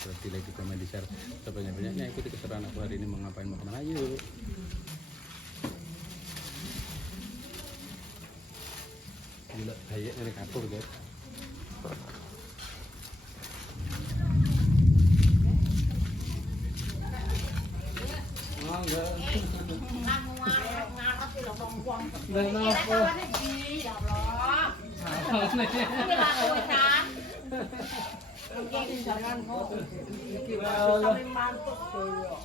Berarti lagi komen di share sebanyak-banyaknya. Ikuti keseruan aku hari ini mau ngapain, mau kemana, yuk. Gila, kayak dari kapur guys. Enggak.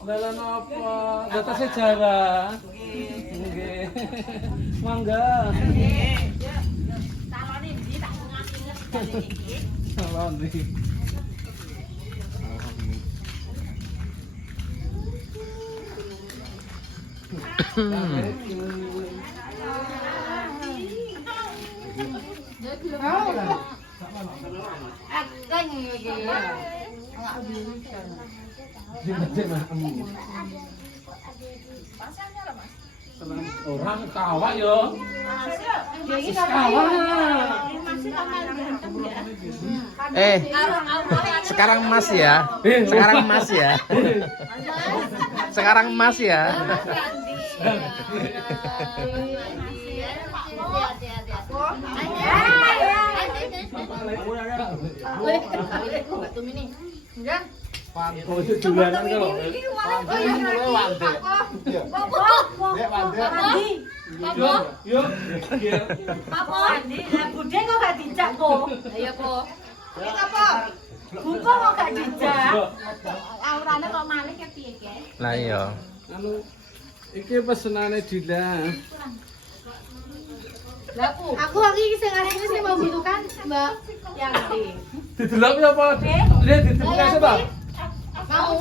Dalam apa? Data sejarah. Nggih. Mangga. Salone ndi tak ngasih iki. Salon iki. Orang kawak yo. Sekarang Mas ya. Sekarang Mas ya. Sekarang Mas ya. Oh, itu dulanan kalau. Yuk. Bude kok gak dijak kok. Ayo kok. Apa? Buko kok gak dijak. Aurane kok malih ke piye, Guys? Lah iya. Anu iki pesenane Dila. Lah aku lagi sing asline sing membutuhkan, Mbak. Yang di. Didelok ya apa? Lihat dibuka sih, Pak. Mau.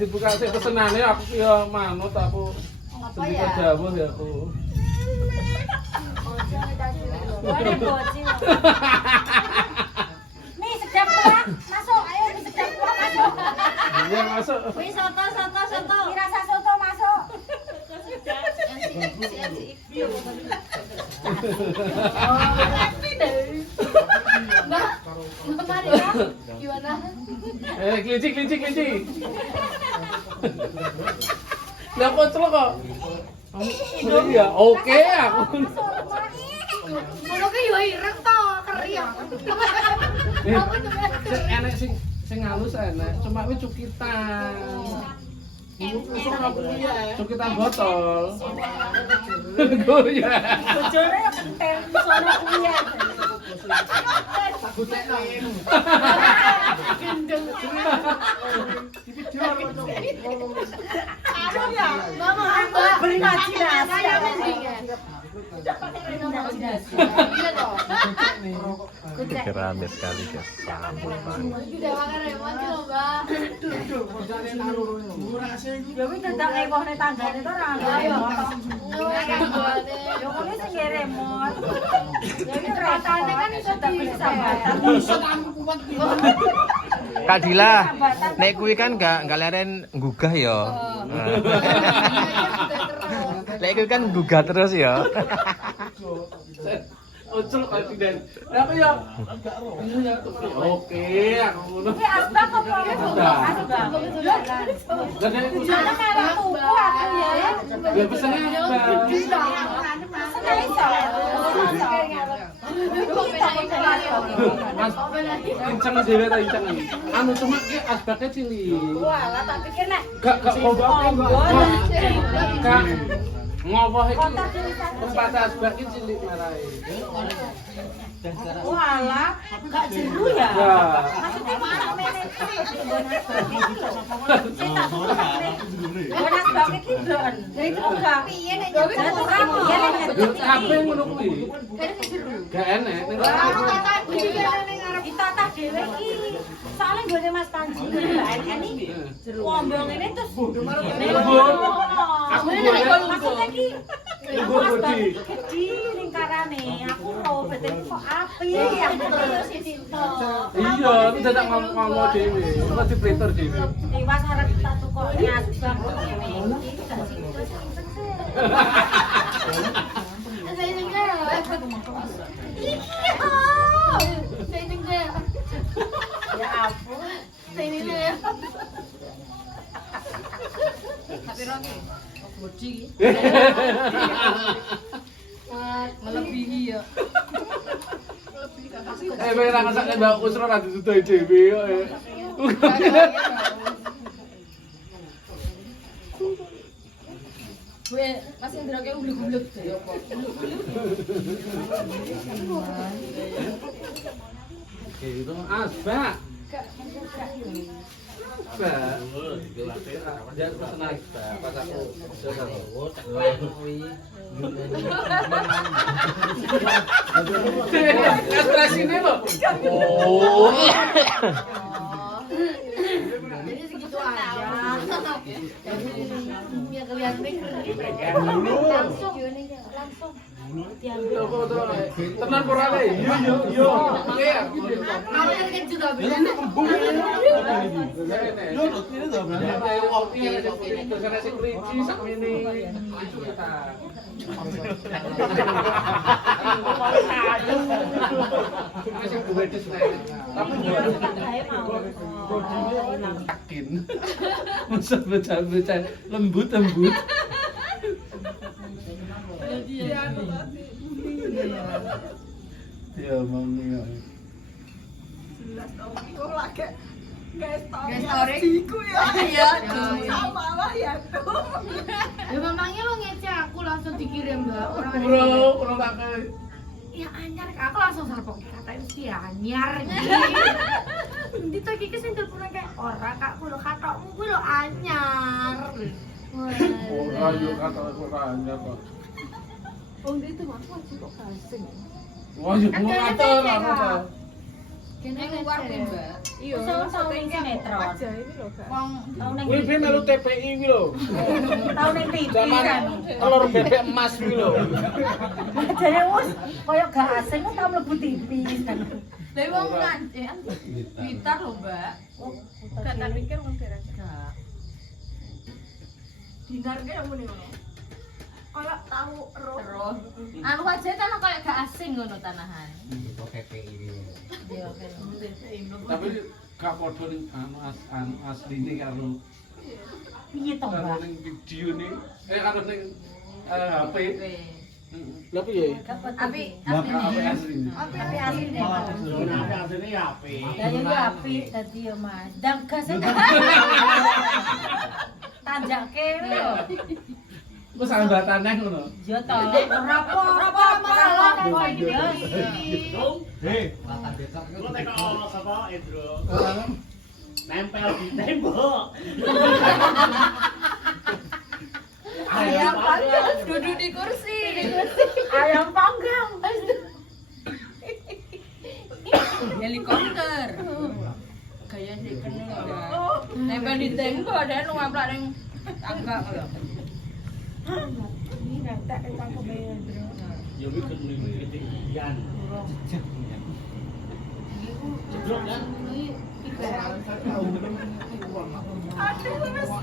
Dibuka sih pesenane aku ya manut aku. Apa ya? Dawuh ya aku. Nih sedap lah. Masuk, ayo nih sedap lah masuk. Iya masuk. Wis soto. Rasa soto masuk. Mbak, mari ya. Gimana? Kelinci. Lah kok celok kok? Iya, oke aku. Ngono ki yo ireng to, keriang. Enek sing halus enek, cuma kuwi cukitan. Cukitan botol. Goya. Bojone yo kenten sono kuwi ya. Gutekno. Gendeng. Ya, Mama, beri imajinasi ya mendingan. Ini rame sekali guys. Sambutan. Udah makan remon ki lho, Mbak. Ya wis dadak ekohne tanggane to ora ana. Yo. Yo kene sing remon. Ya iki rasane kan iso dibeli sambatan. Kak Dila, nek kuwi kan gak leren nggugah ya. Nek kuwi kan nggugah terus ya. Ucul presiden. Tapi ya oke, aku ngono. Iki asbak apa asbak? Jadi aku Ana merah tuku aku ya. ya pesene apa? Mas, kenceng dhewe ta kenceng. Anu cuma ki asbaknya cilik. Walah tak pikir nek Gak Kak. Ngopo iki? Tempat asbak iki cilik marahe. walah gak jeru ya. Ya. Maksudnya mana meneh Bonas banget iki ndron. Lha itu enggak piye nek Kabeh ngono kuwi. Gak enek ning ditatah dhewe iki. Soale nggone Mas Panji Mbak Eni wombong ini terus Aku maksudnya iki gede lingkarane. Aku roh betul kok api aku terus iya, itu dadak ngomong dhewe. Ora dipleter dhewe. Dewas arep tak tukoki asbak dhewe iki gak situs. Ya ampun. Sini deh. Tapi Rocky, body melebihi ya. Kowe ra ngasake Mbak Kusro ra dituduhi dhewe kok. Gue masih Indra kayak ublek-ublek deh. Gitu, Mbak. Mbak. Jangan pesen lagi, Mbak. Pas aku ekspresinya loh. Oh. Jadi segitu aja. Biar kelihatannya langsung. Tenan ora le. Yo. Kamu yang kecil juga bisa. Yo, ini to, Bang. Kayak wong iki terus sing kliji sak mene. Itu kita. Masih duwe des tapi yakin. Masa bocah-bocah lembut-lembut. Ya mami ya. Guys, story. Iya, malah ya tuh. Ya memangnya lo ngece aku langsung dikirim Mbak orang. Bro, tak kayak Ya anyar, aku langsung salpok katain si anyar. Ndi to iki sing telepon kayak ora kak kulo katokmu kuwi lo anyar. ora yo kata orangnya kok. Wong itu aku aja kok kasing. Wah, yo ngatur aku to. Kene Keluar kuwi, Mbak. Iya, tahun ning sinetron. Aja ini loh, Kak. Wong tahun ning Kuwi ben melu TPI kuwi lho. tahun ning TV Zaman kan. telur bebek emas kuwi lho. Jare wis koyo gak asing kok tau mlebu TV kan. Lah wong kan Blitar lho, Mbak. Gak tak pikir wong daerah. Gak. Dinar ge yang muni ngono. Koyo tahu Terus anu aja kan kayak gak asing ngono tanahan. Iya, kan. Tapi gak padha ning anu asline karo piye to, karo Mbak? ning video ning karo ning HP. Lha piye? Api Asline. Tapi asline. Asline ya HP. Ya yo api dadi yo Mas. Dang gas tanjake lho. Wis sambatane ngono. Yo to. Ora apa masalah kok iki. Hei, lu teko sapa Endro? Nempel di tembok. Ayam panggang duduk di kursi. Ayam panggang. Helikopter. Gaya sih kenal. Nempel di tembok ada nu ngaplak ning tangga lho. Ini enggak tangkep Bro. Ya wis ketemu ketinggian. Jeblok kan?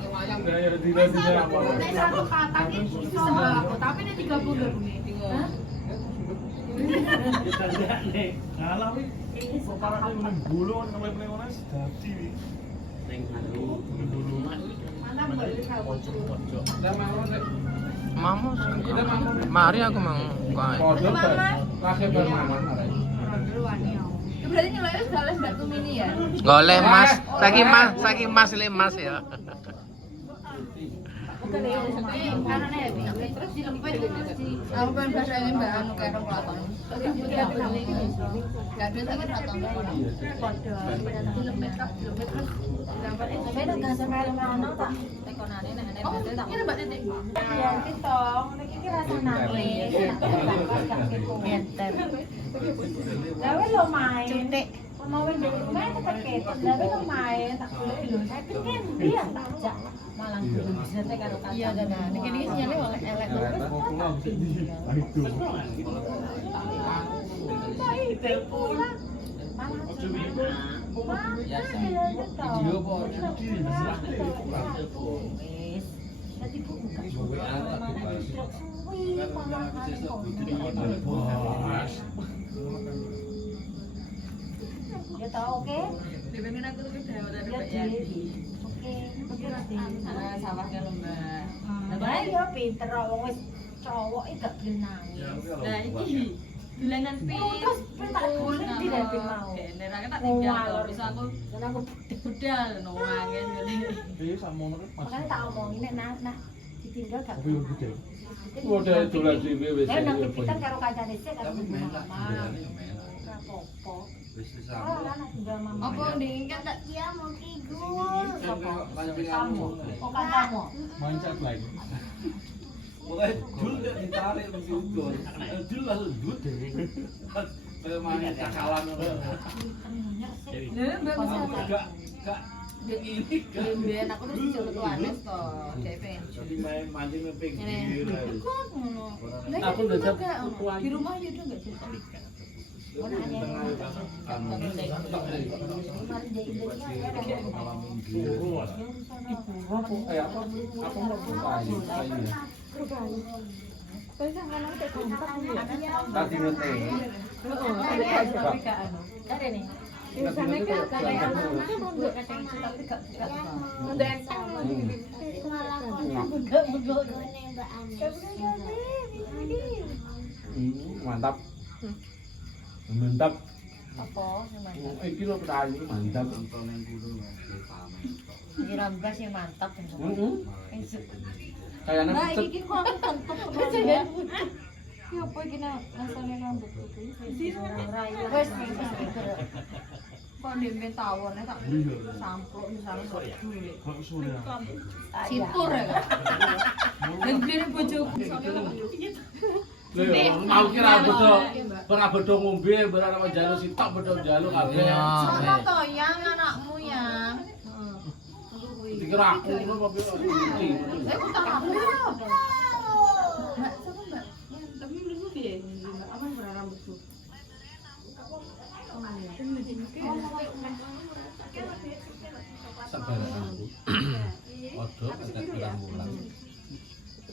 Wayang gaya dina-dina apa. Nek satu kata iki sebelah aku, tapi nek 30 bunyi. Hah? Kita lihat nih. Ngalah wis. Kok parane ning bulu sampe ning ngono dadi wi. Ning bulu mas. Mana beli Pojok-pojok. Lah mau sik. Mau mari aku mau kae. Padha lagi bermaman arek. Itu berarti nyeloyo sudah les batu mini ya? Goleh Mas, saiki Mas le Mas ya. Terus dilempit aku pengen bahasa ini Mbak Anu kayak orang pelakon. Gak ada tapi ratong. Dilempit kak, dilempit terus Beda gak sampai mana tak? tekonane nek nek Oh, tak. ini Mbak Titik. Ya, tong, iki rasane. Enter. Gawe lo main. Cutik. Mau ndek main tetep ketok. Gawe lo main tak boleh lho. Tapi kan dia tak jak malah bisa teh karo kakak. Iya dan niki iki sinyale oleh elek terus. Video apa? Ya tau oke. Dipengen aku tuh dewa tadi. Ya Sawahnya lembah. Lah ya pinter wong wis cowok iki gak gelem nangis. Nah iki dolanan Terus tak golek di level mau. Nerake tak tinggal to. Bisa aku Dan aku budal no angin ngene. Iya sama ngono makanya tak omongin nek nak ditinggal gak. Tapi yo gede. Modal dolan dhewe wis. Ya nang pipitan karo kancane sik karo Tapi melak, mama. dolanane ya melak. Ora apa-apa. Wis Oh, sama. lah nak tinggal mama. Apa nding kan tak Iya mau kidul. Kancing Kamu. Oh kancamu. Main chat lagi. Pokoknya Jul gak ditarik mesti udon. Jul langsung dud. Kayak main cakalan. Lha mbak bisa Gak ini kan. Biar aku terus diceluk Anes to. Dia pengen. Jadi main mancing nang pinggir. Kok ngono? Aku udah siap Di rumah ya udah enggak cerita. Tadi ngerti. Ada nih. Mantap. Mantap. Apa? Iki lho petani mantap. Dirambas yang mantap. Kayaknya Nah, pecet. iki kok aku tentu. Ya apa iki rasane rambut putih? Wes Kok dembe tawone tak sampluk misalnya kok duit. Kok sudah. Citur ya. Dan kene bojoku. Lho, mau kira bedo, ora bedo ngombe, ora ora njaluk sitok bedo njaluk kabeh. Sama to yang anakmu yang. Dikira aku ngono apa iki. Lah kok tak aku. Mbak, coba Mbak. Tapi minggu piye? Apa rambutku? Sabar aku. Ojo agak kurang mulang.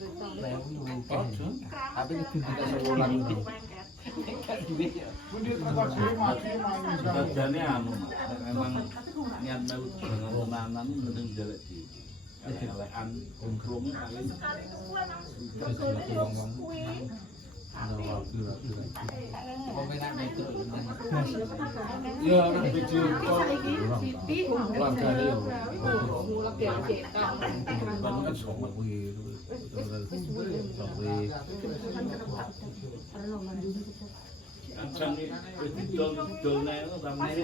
Ojo, tapi dibintik sebulan itu. Badannya anu, memang niat mau romanan mending jelek di elekan kumplung kali. Ya, orang video call. Keluarganya ya. Mulak ya cetak. Banget sama kuwi. Ancang wis didol nek ramene.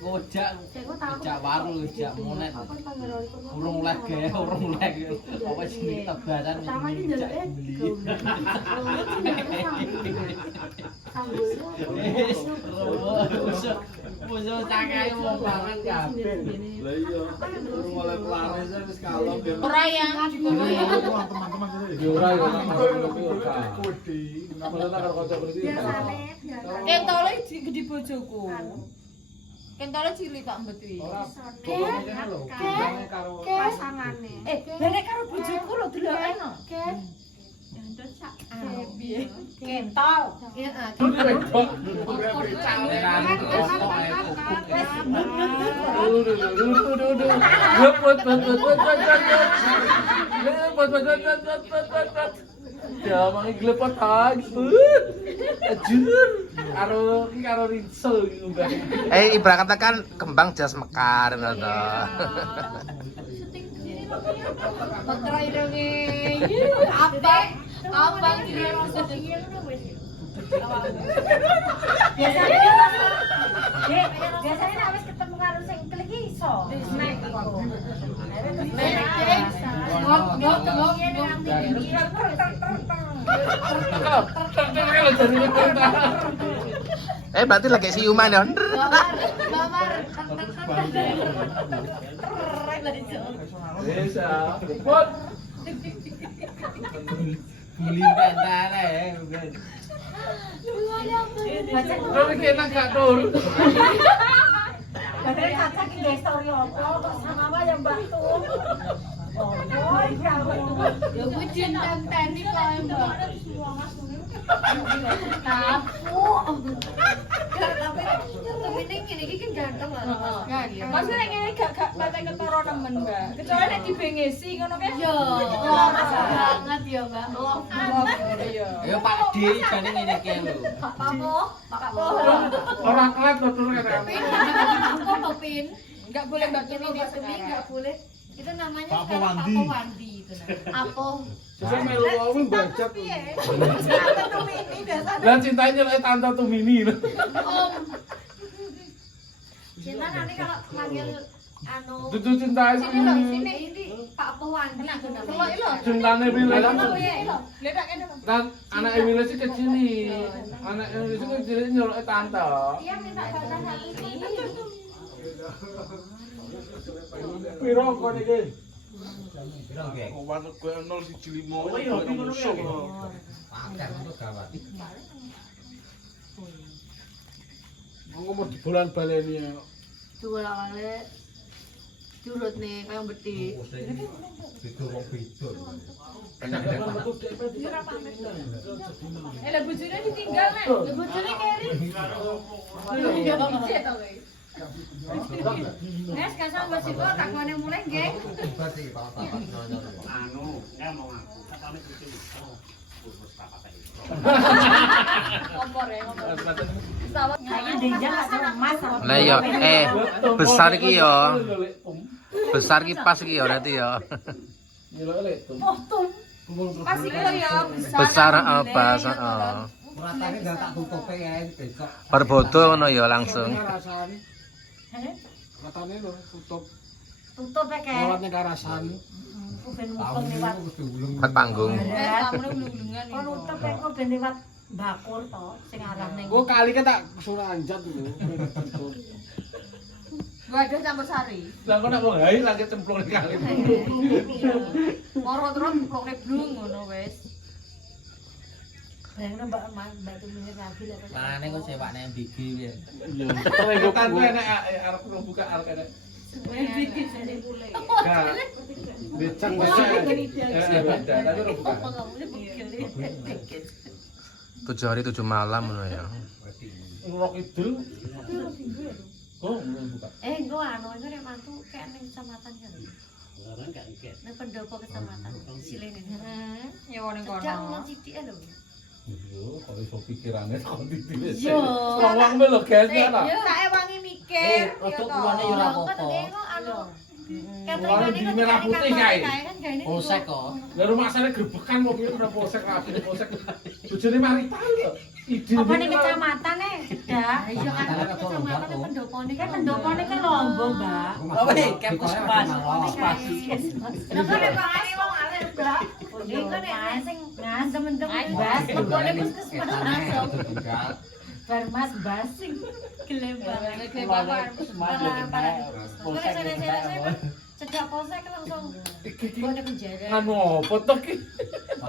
Gojak baru gojak monet. Urung lagi, urung lagi. Apa sing tebaran iki beli. Musuh tangae wong pangan kabeh. Lah iya, urung oleh laris wis kalong ya. Ora yang Teman-teman Ya ora ya tapi ora. Malah karo kanca kuwi. kentole gede bojoku. Kentole cilik tak mbetui. pasangane. Lene karo bojoku lho deloken no. Kentol. Ya mangi glepot lagi. Ajur. Karo rinsel gitu kan. Ibarat katakan kembang jas mekar ngono to. Betra irenge. Apa sih maksudnya? Biasanya nek wis ketemu karo sing klik iso. Snack iku. Berarti lagi siuman ya. Bisa. Bot. Buli bantara ya. Tapi kena gak tur. Padahal kaca ki nggih story opo kok sama wae yang bantu. Oh, iya. Ya kuwi cinta-tani kae, Mbak. Aku. Tapi ini iki kan ganteng lah. Maksudnya ngene gak patek ketara nemen, Mbak. Kecuali nek dibengesi ngono kae. Yo, banget ya, Mbak. Love. Iya. Ya Pak D jane ngene iki lho. Pak Papo. Orang kelat tuh turun Pin, aku mau pin. Enggak boleh Mbak Ini Tumi Mbak Tumi nggak boleh. Itu namanya Pak sekarang Wandi. Pak Wandi itu namanya. Apo. Saya melu wae bajak. Tante Tumi ini biasa. Dan cintanya tante tuh mini. Om. Cinta nanti kalau manggil anu Itu cinta sini loh, ini. ini Pak Wandi itu namanya. Cintanya Bila. Lihat kene. Dan anak Emile sih kecil nih. Anak Emile sih kecil nyolok tante. Dia minta baca satu ini. Piro kok iki? Piro nggih? Kawan gue 015. Oh iya, tapi ngono ya. Pakai untuk gawat. Ngomong di bulan baleni ya. Dua awalnya curut nih kayak beti. Beda wong beda. Lah bojone ditinggal nek. Lah bojone keri. Nes kasang bosiku takone mulai, Geng. Berarti bapak nonton. Anu, ngomong aku. Katane kucing. Bos papa tadi. Kompor ya, kompor. Kayaknya Deja ada emas sama. Lah yo besar iki yo. Besar ki pas iki yo berarti yo. Nyolok lek tuh. Oh, tuh. Pas iku ya Besar pas heeh. Ratane gak tak tutupe kae besok. Perbodo ngono yo langsung. Karasan. Katane lho tutup. Tutup ya kayak. Lewatnya karasan. Ben mutong lewat. Buat panggung. tamune ulung-ulungan Kon tutup ya kok ben lewat bakul to sing arah ning. Gua kali kan tak suruh anjat dulu. Waduh campur sari. Lah kok nak mau hai lagi cemplung di kali. Moro terus plokne blung ngono wis. Bayangno Mbak Tumi lagi lah. Mane kok sewakne MBG ya. Iya. Terus kan gue nek arep buka arep enek. Enggak. Becak becak. Beda, tapi ora buka. 7 hari 7 malam ngono ya. Ngrok idul. Oh, belum buka. Gua anu iku nek mantu kayak ning kecamatan kan. Orang enggak iket. Ning pendopo kecamatan. Silene. Heeh. Ya ning Cedak kono. mau titik lho. Yo, kalau iso pikirane kok ditilis. Yo. Wong melo gene ta. Tak ewangi mikir. Ojo kuwane yo ora apa-apa. Anu. Warna di merah putih kae. Polsek kok. Lah rumah sana grebekan mobil ora polsek rapi polsek. Bojone Marita lho. Ide. Apa ning kecamatan e? Dah. Iya kan kecamatan pendopone Kan pendopone kan Lombok, Mbak. Oh, kayak puspas. Kenapa nek pangane wong ale, Mbak? Iku nek sing Temen-temen bas, lebone puskesmas. bar Mas bas sing Gelem banget. Kayak bapak. Cedak polsek langsung Iki gone penjara. anu apa to ki?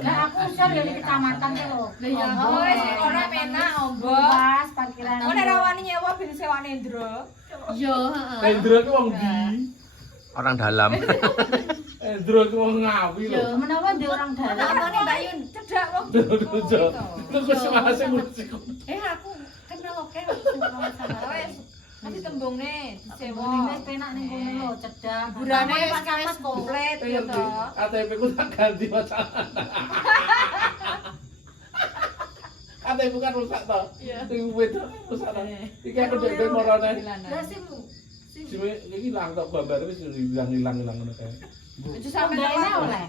Lah aku usah dari kecamatan ke lho. Lah ya Oh, wis ora penak ombo. Bas parkiran. Oh nek rawani nyewa ben sewane Ndro. Yo, heeh. Hendro ki wong ndi? Orang dalam. Hendro ki wong ngawi lho. Yo menawa ndek orang dalam. Namane Mbak Yun. Cedak wong. Dojo. Terus semase ngurusi. Aku kenal oke Wis. Tapi tembungne disewa. Wis penak ning kono lho, cedak. Burane wis kamis komplit ya to. KTP ku tak ganti pacaran. KTP kan rusak to. Iya. Sing wedok rusak to. Iki aku dek morone. Lah simu. Sime iki ilang tok gambar wis ilang ngono kae. Itu sampe Gene oleh.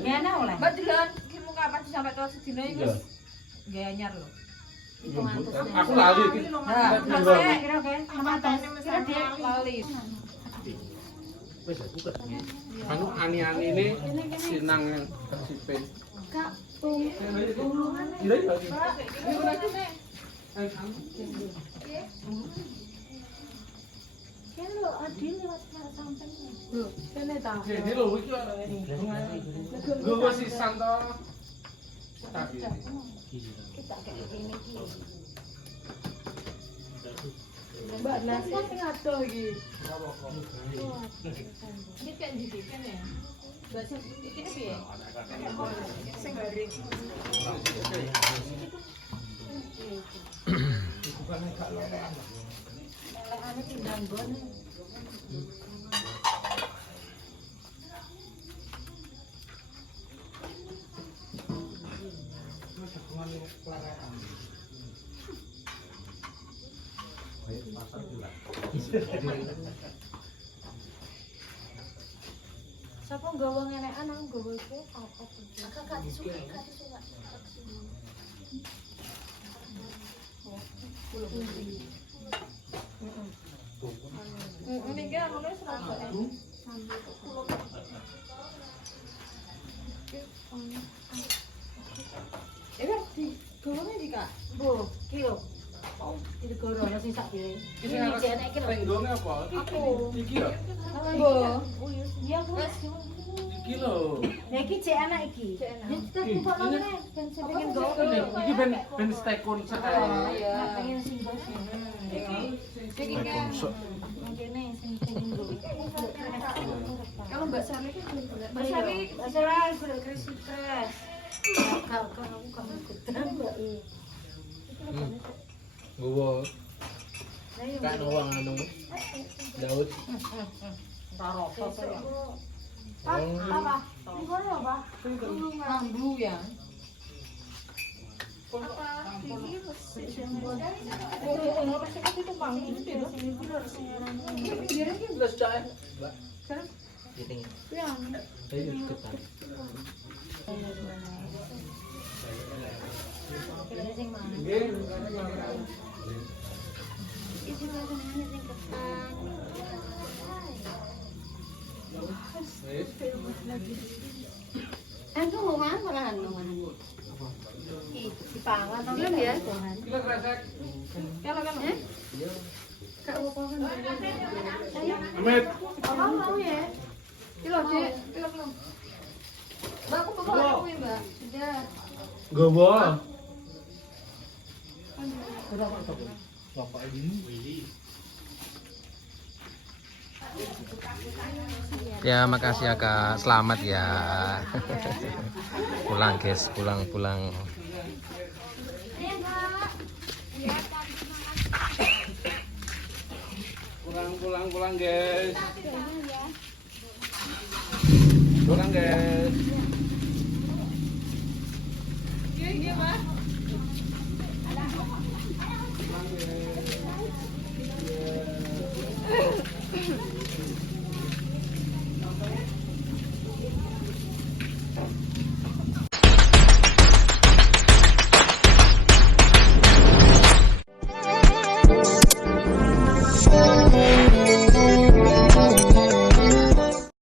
Gene oleh. Mbak Dilan, kimu kapan sih sampai tua sedina iki wis gaya anyar lho. Aku lali iki. Kira-kira kecamatan. Kira dia Lali. Wis buka. Anu ani-ani ini sinang sipin. Kak, tuh. Iya iya. kan lho adil lewat sampai. Kene ta. Jadi lho iki ora. Gue sisan to. Tapi Kita kayak gini iki. Mbak nasi sing ado iki. Ini kan dibikin ya. Mbak sing iki piye? Sing garing. Makanya timbang gon. Siapa nggawa ngenekan aku nggawa iku apa tuh? Kakak disuka, kakak disuka. Ini kan aku wis rasa. Di gawane di Kak. Bu, kilo. Itu gorono sing sak kile. Ini jane iki lho. Tenggone apa? Aku. Iki ya? Bu. Iya, Bu. Iki lho. Lah iki cek anak iki. Ya kita kumpul nang ben sing pengen go. Iki ben stekon sekali. Iya. Pengen sing go. Iki kan. Mungkin sing pengen go. Kalau Mbak Sari kan Mbak Sari sudah krisis stres. Kalau kamu ikutan Mbak I. Gowo. Kan uang anu. Daud. Taruh apa ya? Apa? Ini kono apa? Rambu ya. Anu lumayan malahan lumayan. Si pangan belum ya? Kita kresek. Kalau Amit. apa mau ya? Kilo, Dek. Kilo. Mbak, aku bawa aku ya, Mbak. Sudah. Gowo. Bapak ini. Ya makasih ya Kak, selamat ya. Pulang guys, pulang. Pulang guys. Pulang guys. Iya, Mas.